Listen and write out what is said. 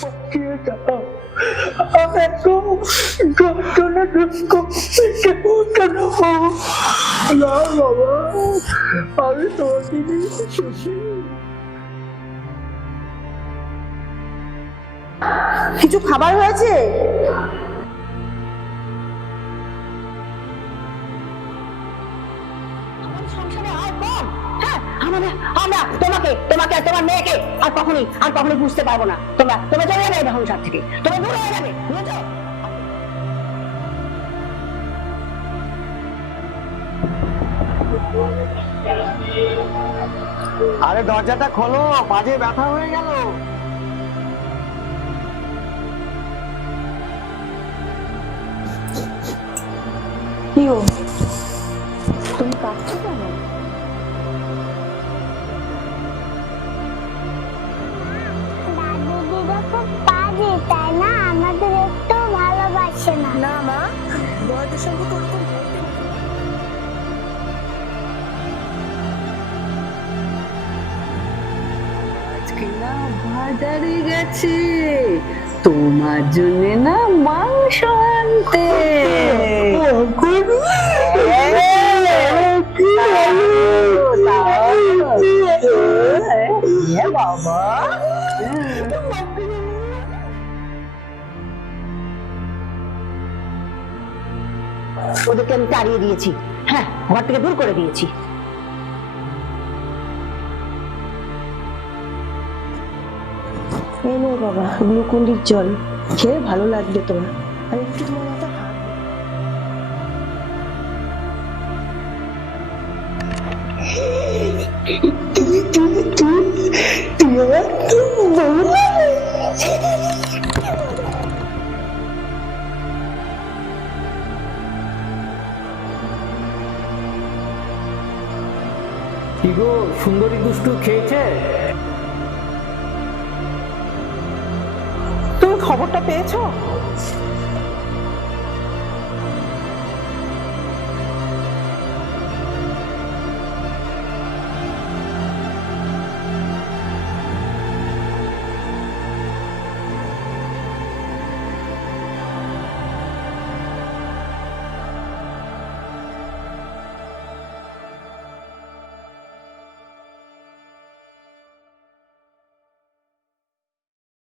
পাঠিয়ে দাও। এত যন্ত্রণা দুঃখ কেন না বাবা, আমি তোমাকে নিয়ে সুখী। কিছু খাবার হয়েছে? সংসারে আর কম, হ্যাঁ আমরা তোমাকে আর তোমার মেয়েকে আর কখনোই বুঝতে পারবো না। তোমরা চলে যাবে এই সংসার থেকে, তোমরা দূর হয়ে যাবে, বুঝেছো? আরে দরজাটা খোলো, পাজে ব্যথা হয়ে গেল। কি গো, তুমি কাঁদছো কেন? দাদিদিরা খুব বাজে, তাই না? আমাদের একটু ভালোবাসে না। না মা, বড়দের সঙ্গে ওরকম বলতে নেই। আজকে না বাজারে গেছে তোমার জন্য না মাংস আনতে। বাবা, ওদেরকে আমি তাড়িয়ে দিয়েছি, হ্যাঁ, ঘর থেকে দূর করে দিয়েছি। এই নো বাবা, গ্লুকন্ডির জল খেয়ে ভালো লাগবে তোমার। আর একটু তোমার মাথা কি গো, সুন্দরী দুষ্টু খেয়েছে? তুমি খবরটা পেয়েছো?